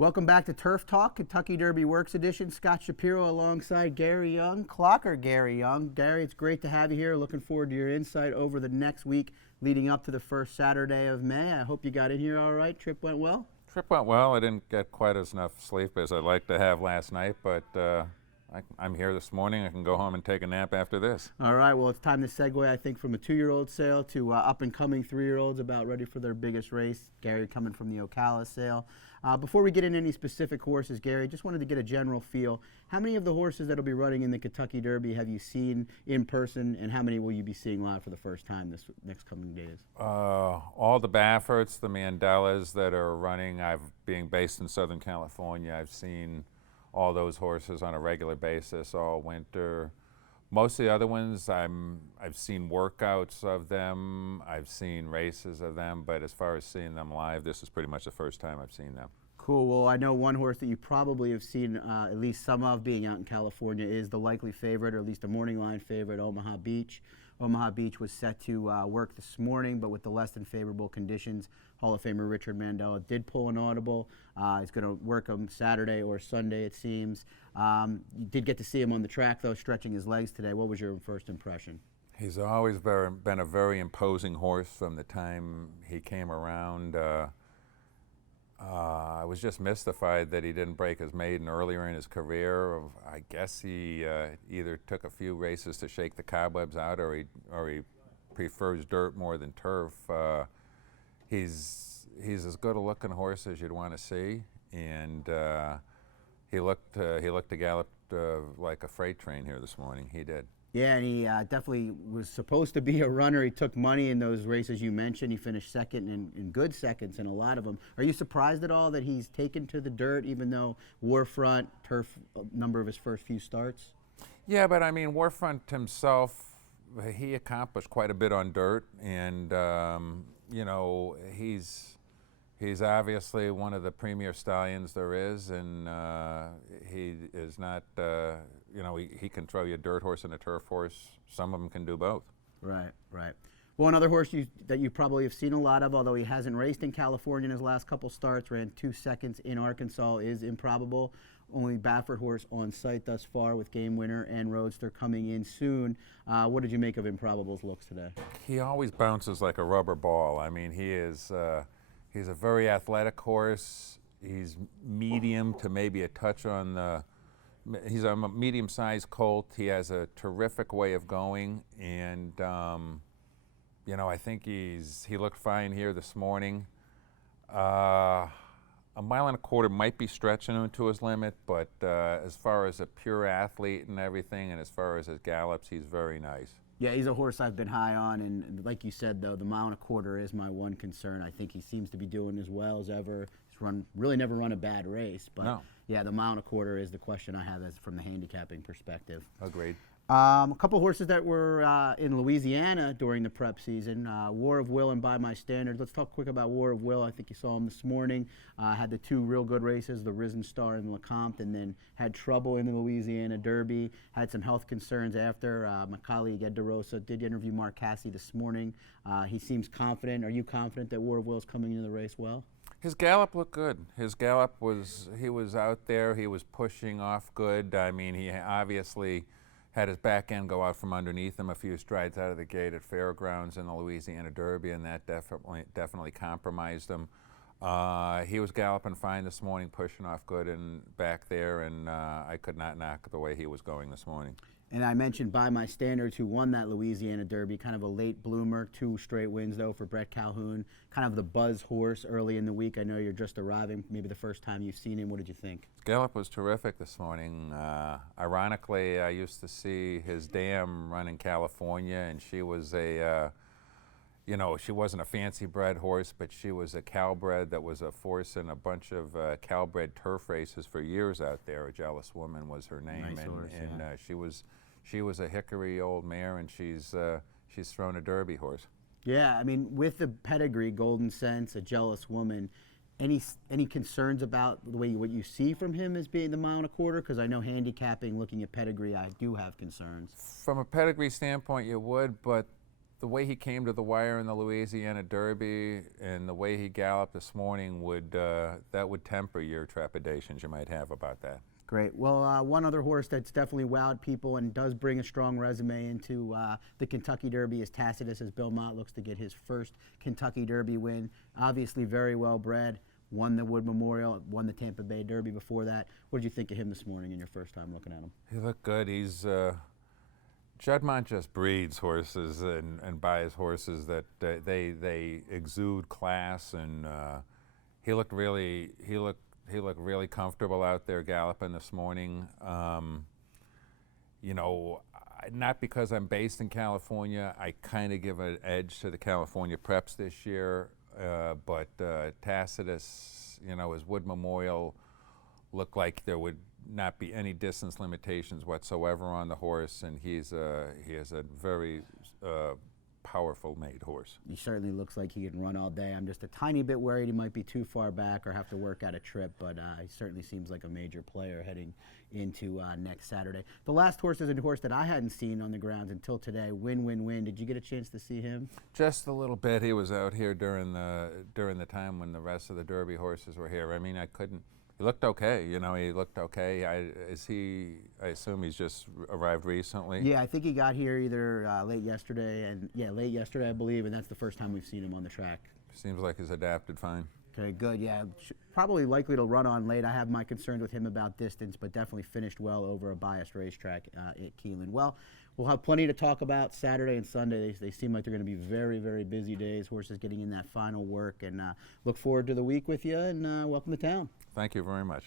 Welcome back to Turf Talk, Kentucky Derby Works Edition. Scott Shapiro alongside Gary Young, Clocker Gary Young. Gary, it's great to have you here. Looking forward to your insight over the next week leading up to the first Saturday of May. I hope you got in here all right. Trip went well? Trip went well. I didn't get quite as enough sleep as I'd like to have last night, but I'm here this morning. I can go home and take a nap after this. All right, well, it's time to segue, I think, from a 2-year-old sale to up-and-coming 3-year-olds about ready for their biggest race. Gary coming from the Ocala sale. Before we get into any specific horses, Gary, just wanted to get a general feel. How many of the horses that will be running in the Kentucky Derby have you seen in person, and how many will you be seeing live for the first time this next coming days? All the Bafferts, the Mandelas that are running, being based in Southern California, I've seen all those horses on a regular basis all winter. Most of the other ones, I've seen workouts of them, I've seen races of them, but as far as seeing them live, this is pretty much the first time I've seen them. Cool. Well, I know one horse that you probably have seen at least some of being out in California is the likely favorite, or at least a morning line favorite, Omaha Beach. Omaha Beach was set to work this morning, but with the less than favorable conditions, Hall of Famer Richard Mandella did pull an audible. He's going to work him Saturday or Sunday, it seems. You did get to see him on the track, though, stretching his legs today. What was your first impression? He's always been a very imposing horse from the time he came around. I was just mystified that he didn't break his maiden earlier in his career. I guess he either took a few races to shake the cobwebs out, or he prefers dirt more than turf. He's as good a looking horse as you'd want to see, and he looked to gallop like a freight train here this morning. He did. Yeah, and he definitely was supposed to be a runner. He took money in those races you mentioned. He finished second in good seconds in a lot of them. Are you surprised at all that he's taken to the dirt, even though Warfront, turf, a number of his first few starts? Yeah, but I mean, Warfront himself, he accomplished quite a bit on dirt, and you know, he's obviously one of the premier stallions there is, and he is not, you know, he can throw you a dirt horse and a turf horse. Some of them can do both. Right, right. Well, another horse that you probably have seen a lot of, although he hasn't raced in California in his last couple starts, ran 2 seconds in Arkansas, is Improbable. Only Baffert horse on site thus far, with Game Winner and Roadster coming in soon. What did you make of Improbable's looks today? He always bounces like a rubber ball. I mean, he's a very athletic horse. He's medium to maybe a touch on the. He's a medium-sized colt. He has a terrific way of going, and you know, I think he looked fine here this morning. A 1.25 miles might be stretching him to his limit, but as far as a pure athlete and everything, and as far as his gallops, he's very nice. Yeah, he's a horse I've been high on, and like you said, though, the 1.25 miles is my one concern. I think he seems to be doing as well as ever. He's really never run a bad race, but no. Yeah, the 1.25 miles is the question I have as from the handicapping perspective. Agreed. A couple horses that were in Louisiana during the prep season, War of Will and By My Standards. Let's talk quick about War of Will. I think you saw him this morning. Had the 2 real good races, the Risen Star and LeCompte, and then had trouble in the Louisiana Derby. Had some health concerns after. My colleague Ed DeRosa did interview Mark Casse this morning. He seems confident. Are you confident that War of Will is coming into the race well? His gallop looked good. His gallop he was out there. He was pushing off good. I mean, he obviously had his back end go out from underneath him a few strides out of the gate at Fairgrounds in the Louisiana Derby, and that definitely compromised him. He was galloping fine this morning, pushing off good and back there, and I could not knock the way he was going this morning. And I mentioned By My Standards, who won that Louisiana Derby, kind of a late bloomer, 2 straight wins, though, for Brett Calhoun. Kind of the buzz horse early in the week. I know you're just arriving, maybe the first time you've seen him. What did you think? His gallop was terrific this morning. Ironically, I used to see his dam run in California, and she was you know, she wasn't a fancy bred horse, but she was a Calbred that was a force in a bunch of Calbred turf races for years out there. A Jealous Woman was her name, nice horse, and yeah. She was a hickory old mare, and she's thrown a Derby horse. Yeah, I mean, with the pedigree, Goldencents, A Jealous Woman, any concerns about the way what you see from him as being the 1.25 miles? Because I know handicapping, looking at pedigree, I do have concerns. From a pedigree standpoint, you would, but the way he came to the wire in the Louisiana Derby and the way he galloped this morning would that would temper your trepidations you might have about that. Great. Well, one other horse that's definitely wowed people and does bring a strong resume into the Kentucky Derby is Tacitus, as Bill Mott looks to get his first Kentucky Derby win. Obviously very well bred, won the Wood Memorial, won the Tampa Bay Derby before that. What did you think of him this morning in your first time looking at him? He looked good. He's Juddmonte just breeds horses and buys horses that they exude class, and he looked really comfortable out there galloping this morning. You know, not because I'm based in California, I kind of give an edge to the California preps this year, but Tacitus, you know, his Wood Memorial looked like there would not be any distance limitations whatsoever on the horse, and he has a very powerful made horse. He certainly looks like he can run all day. I'm just a tiny bit worried he might be too far back or have to work out a trip, but he certainly seems like a major player heading into next Saturday. The last horse is a horse that I hadn't seen on the grounds until today, Win. Did you get a chance to see him? Just a little bit. He was out here during the time when the rest of the Derby horses were here. I mean, I couldn't. He looked okay, you know. He looked okay. I assume he's just arrived recently. Yeah, I think he got here either late yesterday, I believe, and that's the first time we've seen him on the track. Seems like he's adapted fine. Okay, good. Yeah, probably likely to run on late. I have my concerns with him about distance, but definitely finished well over a biased racetrack at Keeneland. Well, we'll have plenty to talk about Saturday and Sunday. They seem like they're going to be very, very busy days. Horses getting in that final work, and look forward to the week with you, and welcome to town. Thank you very much.